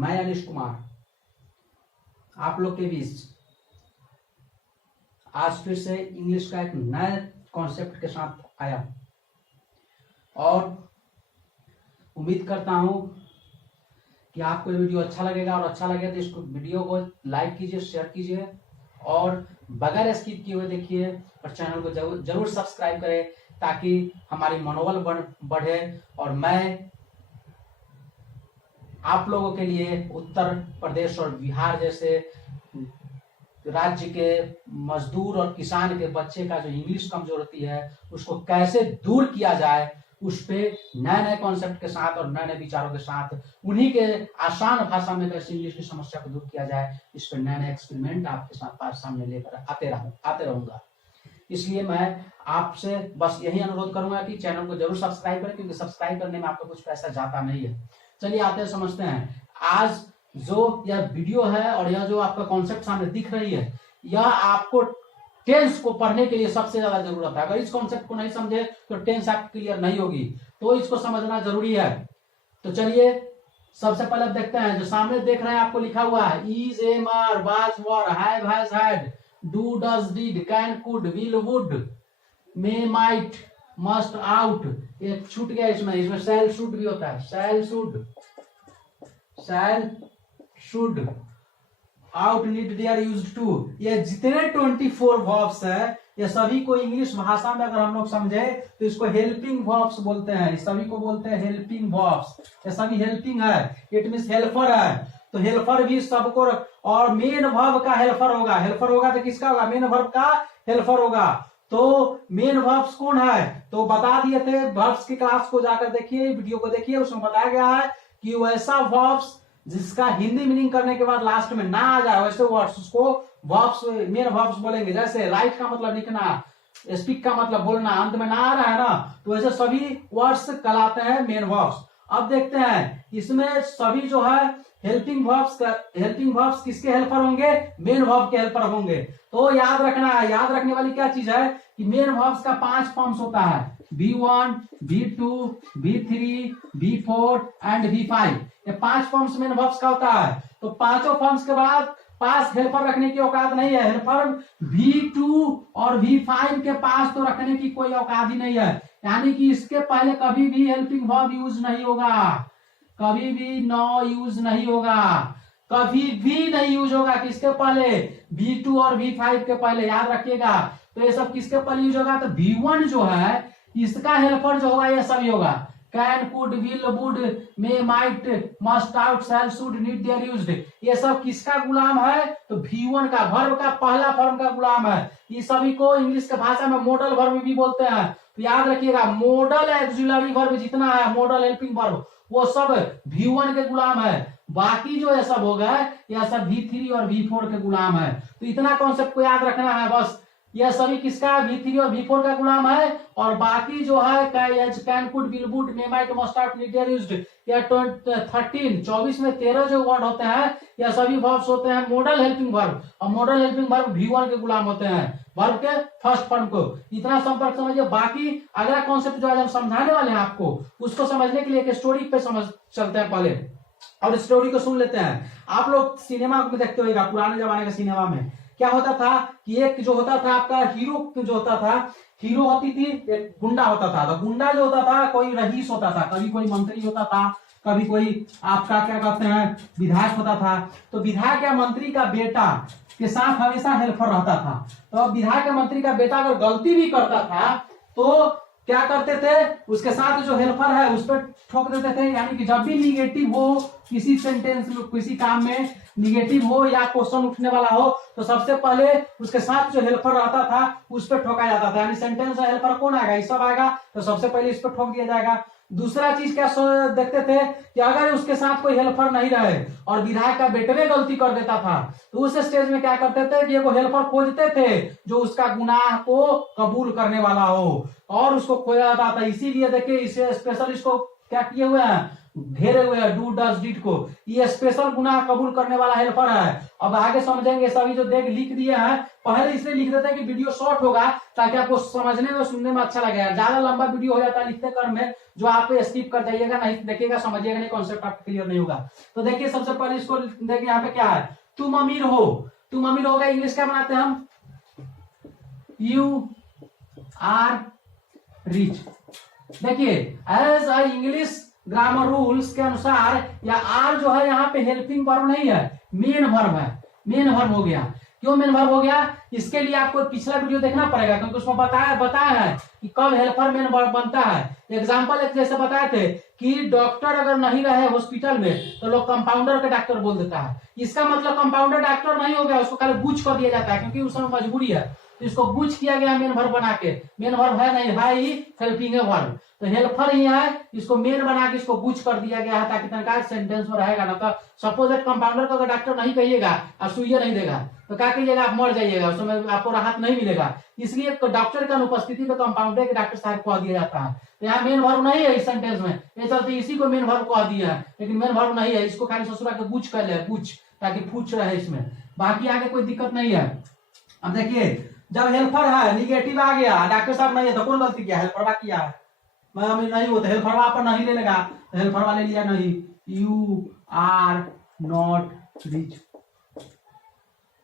मैं अनिश कुमार आप लोग के बीच आज फिर से इंग्लिश का एक नए कॉन्सेप्ट के साथ आया और उम्मीद करता हूं कि आपको ये वीडियो अच्छा लगेगा और अच्छा लगे तो इसको वीडियो को लाइक कीजिए, शेयर कीजिए और बगैर स्किप किए हुए देखिए और चैनल को जरूर सब्सक्राइब करें ताकि हमारी मनोबल बढ़े और मैं आप लोगों के लिए उत्तर प्रदेश और बिहार जैसे राज्य के मजदूर और किसान के बच्चे का जो इंग्लिश कमजोर होती है उसको कैसे दूर किया जाए, उस पे नए नए कॉन्सेप्ट के साथ और नए नए विचारों के साथ उन्हीं के आसान भाषा में कैसे इंग्लिश की समस्या को दूर किया जाए, इस पर नए नए एक्सपेरिमेंट आपके साथ सामने लेकर आते रहूंगा। इसलिए मैं आपसे बस यही अनुरोध करूंगा कि चैनल को जरूर सब्सक्राइब करें, क्योंकि सब्सक्राइब करने में आपको कुछ पैसा जाता नहीं है। चलिए आते समझते हैं। आज जो यह वीडियो है और यह जो आपका कॉन्सेप्ट सामने दिख रही है, यह आपको टेंस को पढ़ने के लिए सबसे ज्यादा जरूरत है। अगर इस कॉन्सेप्ट को नहीं समझे तो टेंस आपकी क्लियर नहीं होगी, तो इसको समझना जरूरी है। तो चलिए सबसे पहले देखते हैं। जो सामने देख रहे हैं आपको लिखा हुआ है is, am, are, was, were, have, has, had, do, does, did, can, could, will, would, may, might, must, ought. ये छूट गया इसमें शैल शुड भी होता है। Shall should, ought, need, dare, used to. ये जितने 24 वर्ब्स है ये सभी को इंग्लिश भाषा में अगर हम लोग समझे तो इसको हेल्पिंग वर्ब्स बोलते हैं। सभी को बोलते हैं हेल्पिंग वर्ब्स। ये सभी हेल्पिंग है, इट मींस हेल्पर है। तो हेल्पर भी सबको, और मेन वर्ब का हेल्पर होगा। हेल्पर होगा तो किसका होगा? मेन वर्ब का हेल्पर होगा। तो मेन वर्ब्स कौन है तो बता दिए थे। वर्ब्स की क्लास को जाकर देखिए, वीडियो को देखिए, उसमें बताया गया है कि वैसा वर्ब्स जिसका हिंदी मीनिंग करने के बाद लास्ट में ना आ जाए वैसे वर्ड्स, उसको वर्ब्स, मेन वर्ब्स बोलेंगे। जैसे राइट का मतलब लिखना, स्पीक का मतलब बोलना, अंत में ना आ रहा है ना, तो ऐसे सभी वर्ड्स कहलाते हैं मेन वर्ब्स। अब देखते हैं इसमें सभी जो है हेल्पिंग वर्ब्स किसके हेल्पर होंगे? मेन वर्ब के हेल्पर होंगे। तो याद रखना है, याद रखने वाली क्या चीज है कि मेन वर्ब्स का 5 फॉर्म्स होता है, V1, V2, V3, V4 and V5। ये 5 फॉर्म्स मेन वर्ब्स का होता है। तो पांचों फॉर्म्स के बाद पास हेल्पर रखने की औकात नहीं है। हेल्पर V2 और V5 के पास तो रखने की कोई औकात ही नहीं है। यानी कि इसके पहले कभी भी हेल्पिंग वर्ब यूज नहीं होगा, कभी भी नो यूज नहीं होगा, कभी भी नहीं यूज होगा। किसके पहले? V2 और V5 के पहले, याद रखिएगा। तो ये सब किसके पहले यूज होगा? तो V1 जो है इसका हेल्पर जो होगा ये सभी होगा। Can, could, will, would, may, might, must, ought, shall, should, need, dare, used. ये सब किसका गुलाम है? तो V1 का, वर्ब का पहला फॉर्म का गुलाम है। ये सभी को इंग्लिश के भाषा में मॉडल वर्ब भी बोलते हैं। तो याद रखिएगा मॉडल ऑक्सिलरी वर्ब जितना है, मॉडल हेल्पिंग वर्ब, वो सब V1 के गुलाम है। बाकी जो ये सब हो गए यह सब V3 और V4 के गुलाम है। तो इतना कॉन्सेप्ट को याद रखना है बस। यह सभी किसका? V3 और V4 का गुलाम है। और बाकी जो है can, could, will, would, may, might, must, ought, need, dare, used, या 24 में 13 जो वर्ड होते हैं यह सभी वर्ब्स होते हैं मॉडल हेल्पिंग वर्ब। और मॉडल हेल्पिंग वर्ब V1 के गुलाम होते हैं, वर्ब के फर्स्ट फॉर्म को। इतना संपर्क समझिए। बाकी अगला कॉन्सेप्ट जो आज हम समझाने वाले हैं आपको, उसको समझने के लिए एक स्टोरी पे समझ चलते हैं पहले, और स्टोरी को सुन लेते हैं। आप लोग सिनेमा में देखते होगा, पुराने जमाने के सिनेमा में क्या होता था कि एक जो होता था आपका हीरो, जो होता था, हीरो होती थी, एक गुंडा होता था। तो गुंडा जो होता था कोई रईस होता था, कभी कोई मंत्री होता था, कभी कोई आपका क्या कहते हैं विधायक होता था। तो विधायक या मंत्री का बेटा के साथ हमेशा हेल्पर रहता था। तो अब विधायक या मंत्री का बेटा अगर गलती भी करता था तो क्या करते थे, उसके साथ जो हेल्पर है उस पर ठोक देते थे। यानी कि जब भी निगेटिव हो किसी सेंटेंस में, किसी काम में निगेटिव हो या क्वेश्चन उठने वाला हो, तो सबसे पहले उसके साथ जो हेल्पर रहता था उस पर ठोका जाता था। यानी सेंटेंस का हेल्पर कौन आएगा? ये सब आएगा, तो सबसे पहले इस पर ठोक दिया जाएगा। दूसरा चीज क्या देखते थे कि अगर उसके साथ कोई हेल्पर नहीं रहे और विधायक का बेटे गलती कर देता था तो उस स्टेज में क्या करते थे कि वो हेल्पर खोजते थे जो उसका गुनाह को कबूल करने वाला हो, और उसको खोजा जाता था। इसीलिए देखिए इसे स्पेशल इसको क्या किए हुए हैं, घेरे हुए है डू डज डिड को, ये स्पेशल गुनाह कबूल करने वाला हेल्पर है। अब आगे समझेंगे सभी जो देख लिख दिए हैं, पहले इसलिए लिख देते हैं कि वीडियो शॉर्ट होगा ताकि आपको समझने में सुनने में अच्छा लगेगा। ज्यादा लंबा वीडियो हो जाता है लिखते क्रम में, जो आप स्किप कर जाइएगा, नहीं देखिएगा समझिएगा नहीं, कॉन्सेप्ट आपको क्लियर नहीं होगा। तो देखिए सबसे पहले इसको देखिए यहाँ पे क्या है, तुम अमीर हो, तुम अमीर होगा इंग्लिश क्या बनाते हैं हम, यू आर रिच। देखिए as a English grammar rules के अनुसार या आर जो है यहाँ पे हेल्पिंग वर्ब नहीं है, मेन वर्ब है, मेन वर्ब हो गया। क्यों मेन वर्ब हो गया, इसके लिए आपको पिछला वीडियो देखना पड़ेगा क्योंकि उसमें बताया है कि कब हेल्पर मेन वर्ब बनता है। एग्जांपल एक जैसे बताए थे कि डॉक्टर अगर नहीं रहे हॉस्पिटल में तो लोग कंपाउंडर के डॉक्टर बोल देता है। इसका मतलब कंपाउंडर डॉक्टर नहीं हो गया, उसको खाली बूझ कर दिया जाता है क्योंकि उस समय मजबूरी है, तो इसको बूझ किया गया मेन वर्ब बना के। मेन वर्ब है नहीं, है ही हेल्पिंग वर्ब, तो हेल्पर ही है, इसको मेन बना के इसको बूझ कर दिया गया है ताकि तनका सेंटेंस में रहेगा ना। तो सपोज दैट कंपाउंडर को अगर डॉक्टर नहीं कहिएगा और सुइया नहीं देगा तो क्या कहिएगा, आप मर जाइएगा, उस समय आपको राहत नहीं मिलेगा। इसलिए डॉक्टर की अनुपस्थिति में कंपाउंडर के डॉक्टर साहब कह दिया जाता है। तो यहाँ मेन वर्ब नहीं है इस सेंटेंस में, ये चलते इसी को मेन वर्ब कह दिया है, लेकिन मेन वर्ब नहीं है, इसको खाली ससुरा के बूझ कर ले, बूझ, ताकि पूछ रहे इसमें, बाकी आगे कोई दिक्कत नहीं है। अब देखिए जब हेल्पर है निगेटिव आ गया, डॉक्टर साहब नहीं है तो कौन गलती किया, हेल्पर किया है, मैं नहीं होता, हेल्पर पर नहीं ले लेगा, हेल्पर वाले लिया नहीं, यू आर नॉट रिच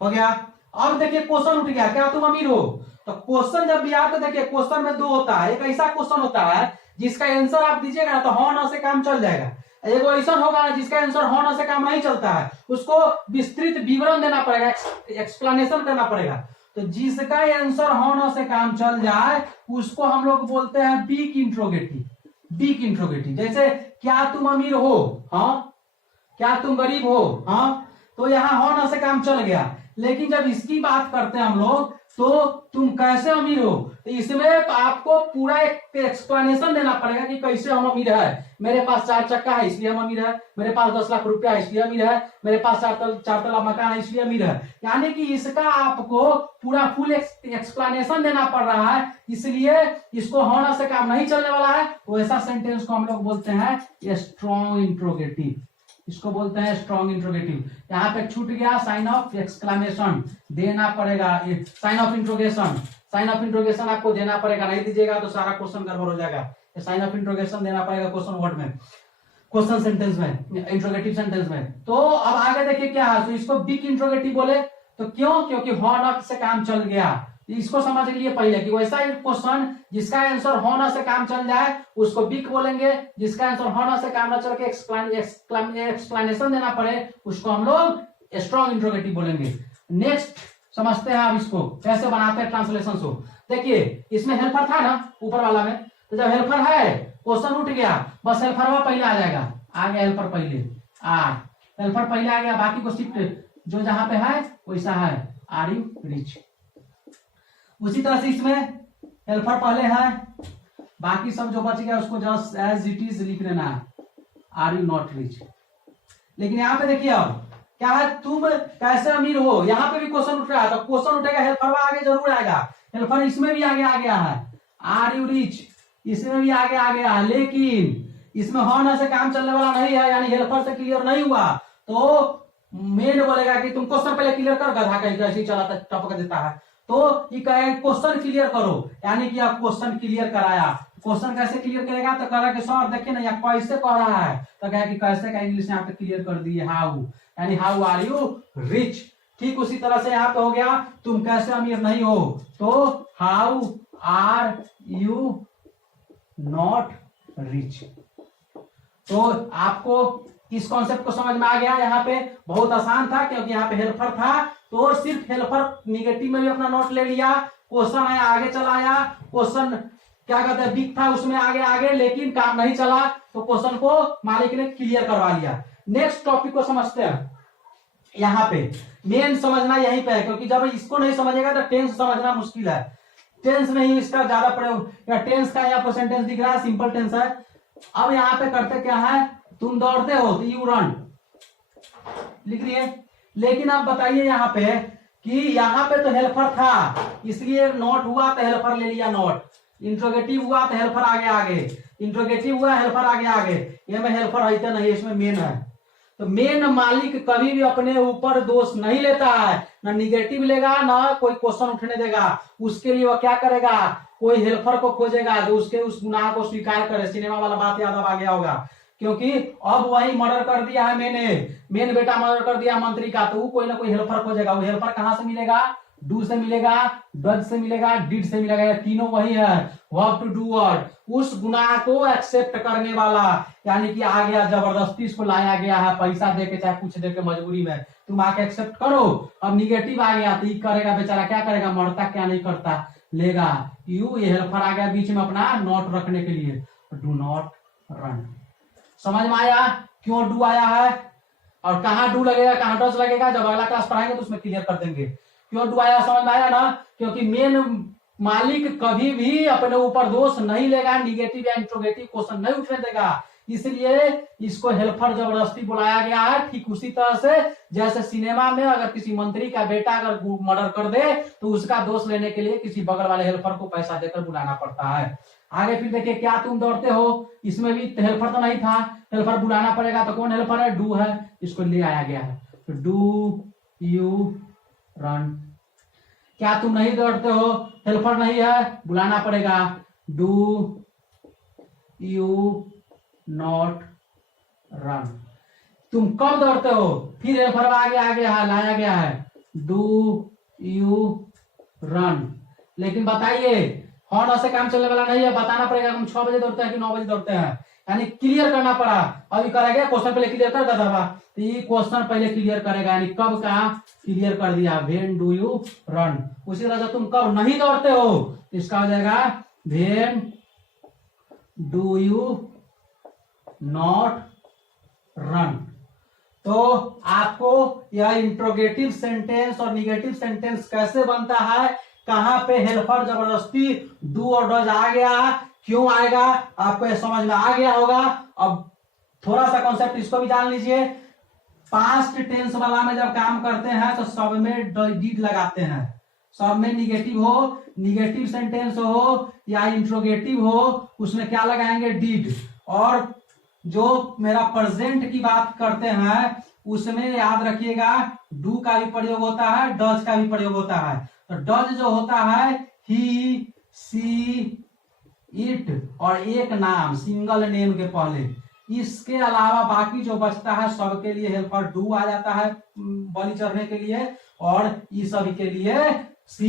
हो गया। अब देखिए क्वेश्चन उठ गया, क्या तुम अमीर हो, तो क्वेश्चन जब भी आता, देखिए क्वेश्चन में दो होता है, एक ऐसा क्वेश्चन होता है जिसका आंसर आप दीजिएगा ना तो हाँ ना से काम चल जाएगा, एक ऐसा होगा ना जिसका आंसर हाँ ना से काम नहीं चलता है, उसको विस्तृत विवरण देना पड़ेगा, एक्सप्लेनेशन करना पड़ेगा। तो जिसका आंसर हाँ ना से काम चल जाए उसको हम लोग बोलते हैं वीक इंट्रोगेटिव, वीक इंट्रोगेटिव। जैसे क्या तुम अमीर हो, हाँ, क्या तुम गरीब हो, हाँ, तो यहाँ हाँ ना से काम चल गया। लेकिन जब इसकी बात करते हैं हम लोग तो तुम कैसे अमीर हो, तो इसमें आपको पूरा एक एक्सप्लेनेशन देना पड़ेगा कि कैसे हम अमीर है। मेरे पास 4 चक्का है इसलिए हम अमीर है, मेरे पास 10 लाख रुपया है इसलिए अमीर है, मेरे पास 4 तला मकान है इसलिए अमीर है। यानी कि इसका आपको पूरा फुल एक्सप्लेनेशन देना पड़ रहा है, इसलिए इसको होना से काम नहीं चलने वाला है। तो ऐसा सेंटेंस को हम लोग बोलते हैं स्ट्रॉन्ग इंट्रोगेटिव, इसको बोलते हैं स्ट्रॉन्ग इंट्रोगेटिव। यहाँ पे छूट गया साइन ऑफ एक्सक्लेमेशन देना पड़ेगा, sign of interrogation, sign of interrogation आपको देना पड़ेगा, नहीं दीजिएगा तो सारा क्वेश्चन गड़बड़ हो जाएगा। साइन ऑफ इंट्रोगेशन देना पड़ेगा क्वेश्चन वर्ड में, क्वेश्चन सेंटेंस में, इंट्रोगेटिव सेंटेंस में। तो अब आगे देखिए क्या है, तो इसको बिग इंट्रोगेटिव बोले तो क्यों, क्योंकि हॉन से काम चल गया। इसको समझ लीजिए पहले कि वैसा एक क्वेश्चन जिसका आंसर होना से काम चल जाए उसको बिग बोलेंगे, जिसका आंसर होना से काम न चल के एक्सप्लेनेशन देना पड़े उसको हम लोग स्ट्रॉन्ग इंट्रोगेटिव बोलेंगे। नेक्स्ट समझते हैं अब इसको कैसे बनाते हैं ट्रांसलेशन को। देखिए इसमें हेल्पर था ना ऊपर वाला में, तो जब हेल्पर है क्वेश्चन उठ गया, बस हेल्पर पहले आ जाएगा, आ गया हेल्पर पहले, हेल्पर पहले आ गया, बाकी को शिफ्ट जो जहां पे है वैसा है, आर यू रिच। उसी तरह से इसमें हेल्पर पहले है, बाकी सब जो बच गया उसको जस्ट एज इट इज लिख देना है, आर यू नॉट रिच। लेकिन यहाँ पे देखिए अब क्या है, तुम कैसे अमीर हो, यहाँ पे भी क्वेश्चन उठ रहा है, तो क्वेश्चन उठेगा हेल्पर आगे जरूर आएगा, हेल्पर इसमें भी आगे आ गया है, आर यू रिच इसमें भी आगे आ गया है, लेकिन इसमें होना से काम चलने वाला नहीं है, यानी हेल्पर से क्लियर नहीं हुआ तो मेन बोलेगा कि तुम क्वेश्चन पहले क्लियर कर, गधा कहीं कैसे चला टपक देता है, तो ये कहे क्वेश्चन क्लियर करो, यानी कि आप क्वेश्चन क्लियर कराया। क्वेश्चन कैसे क्लियर करेगा, तो कह रहा कि सर देखिए ना यहाँ कैसे कह रहा है, तो कहे कि कैसे का इंग्लिश यहाँ पे क्लियर कर दिए, हाउ, यानी हाउ आर यू रिच। ठीक उसी तरह से यहाँ पे हो गया तुम कैसे अमीर नहीं हो, तो how are you not rich. तो आपको इस कॉन्सेप्ट को समझ में आ गया, यहाँ पे बहुत आसान था क्योंकि यहाँ पे हेल्पर था, तो सिर्फ हेल्पर निगेटिव में भी अपना नोट ले लिया, क्वेश्चन आया आगे चलाया, क्वेश्चन क्या कहते हैं बिग था उसमें आगे, लेकिन काम नहीं चला तो क्वेश्चन को मालिक ने क्लियर करवा लिया। नेक्स्ट टॉपिक को समझते हैं, यहाँ पे मेन समझना यहीं पे है, क्योंकि जब इसको नहीं समझेगा तो टेंस समझना मुश्किल है, टेंस नहीं इसका ज्यादा प्रयोग, या टेंस का यहाँ पर सेंटेंस दिख रहा है सिंपल टेंस है। अब यहाँ पे करते क्या है, तुम दौड़ते हो तो यू रन लिख लिए, लेकिन आप बताइए यहाँ पे कि यहाँ पे तो हेल्पर था इसलिए नॉट हुआ तो हेल्पर ले लिया नॉट, इंट्रोगेटिव हुआ तो हेल्पर आगे, इंट्रोगेटिव हुआ, हेल्पर आ गया आगे, ये में हेल्पर रहते नहीं, इसमें मेन है। तो मेन मालिक कभी भी अपने ऊपर दोष नहीं लेता है, ना निगेटिव लेगा ना कोई क्वेश्चन उठने देगा। उसके लिए वह क्या करेगा, कोई हेल्पर को खोजेगा जो उसके उस गुनाह को स्वीकार करे। सिनेमा वाला बात याद आ गया होगा, क्योंकि अब वही मर्डर कर दिया है, मेन बेटा मर्डर कर दिया मंत्री का, तो वो कोई ना कोई हेल्पर खोजेगा। वो हेल्पर कहां से मिलेगा, डू से मिलेगा, डज से मिलेगा, डिड से मिलेगा, ये तीनों वही है, वर्ब टू डू वर्ड। उस गुनाह को एक्सेप्ट करने वाला, यानी कि आ गया जबरदस्ती इसको लाया गया है, पैसा दे के चाहे कुछ दे के मजबूरी में, तुम आके एक्सेप्ट करो। अब निगेटिव आ गया तो ये करेगा बेचारा, क्या करेगा, मरता क्या नहीं करता, लेगा यू। ये हेल्पर आ गया बीच में अपना नॉट रखने के लिए, डू नॉट रन। समझ में आया क्यों डू आया है और कहां डू लगेगा कहां डज लगेगा, जब अगला क्लास पढ़ाएंगे तो उसमें क्लियर कर देंगे क्यों डू आया। समझ में आया ना, क्योंकि मेन मालिक कभी भी अपने ऊपर दोष नहीं लेगा, निगेटिव या इंट्रोगेटिव क्वेश्चन नहीं उठने देगा, इसलिए इसको हेल्पर जबरदस्ती बुलाया गया है। ठीक उसी तरह से जैसे सिनेमा में अगर किसी मंत्री का बेटा अगर मर्डर कर दे तो उसका दोष लेने के लिए किसी बगल वाले हेल्पर को पैसा देकर बुलाना पड़ता है। आगे फिर देखिए, क्या तुम दौड़ते हो, इसमें भी हेल्पर तो नहीं था, हेल्पर बुलाना पड़ेगा, तो कौन हेल्पर है, डू है, इसको ले आया गया है, तो डू यू रन। क्या तुम नहीं दौड़ते हो, हेल्पर नहीं है, बुलाना पड़ेगा, डू यू नॉट रन। तुम कब दौड़ते हो, फिर हेल्पर आ गया है, लाया गया है, डू यू रन। लेकिन बताइए हॉर्न से काम चलने वाला नहीं है, बताना पड़ेगा हम 6 बजे दौड़ते हैं कि 9 बजे दौड़ते हैं, यानी क्लियर करना पड़ा। अभी करेगा क्वेश्चन पहले क्लियर कर देता था, तो ये क्वेश्चन पहले क्लियर करेगा, यानी कब का क्लियर कर दिया, व्हेन डू यू रन। उसी तरह से तुम कब नहीं दौड़ते हो, तो इसका हो जाएगा when do you not run. तो आपको यह इंट्रोगेटिव सेंटेंस और निगेटिव सेंटेंस कैसे बनता है, कहां पे हेल्पर जबरदस्ती डू और डज आ गया, क्यों आएगा, आपको यह समझ में आ गया होगा। अब थोड़ा सा कॉन्सेप्ट इसको भी जान लीजिए। पास्ट टेंस वाला में जब काम करते हैं तो सब में डिड लगाते हैं, सब में निगेटिव हो, निगेटिव सेंटेंस हो या इंट्रोगेटिव हो, उसमें क्या लगाएंगे, डिड। और जो मेरा प्रेजेंट की बात करते हैं उसमें याद रखिएगा डू का भी प्रयोग होता है, डज का भी प्रयोग होता है। तो डज जो होता है ही, सी, इट और एक नाम सिंगल नेम के पहले, इसके अलावा बाकी जो बचता है सबके लिए हेल्पर डू आ जाता है बलि चढ़ने के लिए, और इस सभी के लिए सी,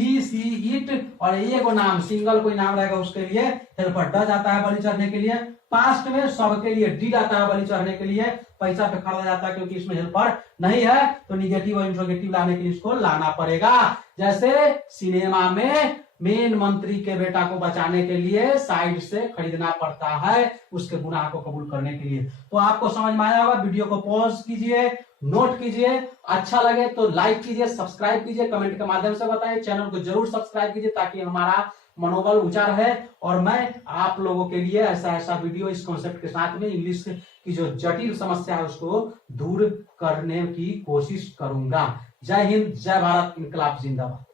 इट और एक नाम सिंगल कोई नाम रहेगा उसके लिए हेल्पर डज आता है बलि चढ़ने के लिए। पास्ट में सबके लिए डिड आता है बलि चढ़ने के लिए, पैसा पे खरीदा जाता है क्योंकि इसमें हेल्पर नहीं है, तो निगेटिव और इंट्रोगेटिव लाने के लिए इसको लाना पड़ेगा। जैसे सिनेमा में मेन मंत्री के बेटा को बचाने के लिए साइड से खरीदना पड़ता है उसके गुनाह को कबूल करने के लिए। तो आपको समझ में आया होगा, वीडियो को पॉज कीजिए, नोट कीजिए, अच्छा लगे तो लाइक कीजिए, सब्सक्राइब कीजिए, कमेंट के माध्यम से बताइए, चैनल को जरूर सब्सक्राइब कीजिए ताकि हमारा मनोबल ऊंचा रहे और मैं आप लोगों के लिए ऐसा वीडियो इस कॉन्सेप्ट के साथ में इंग्लिश की जो जटिल समस्या है उसको दूर करने की कोशिश करूंगा। जय हिंद, जय भारत, इनकलाब जिंदाबाद।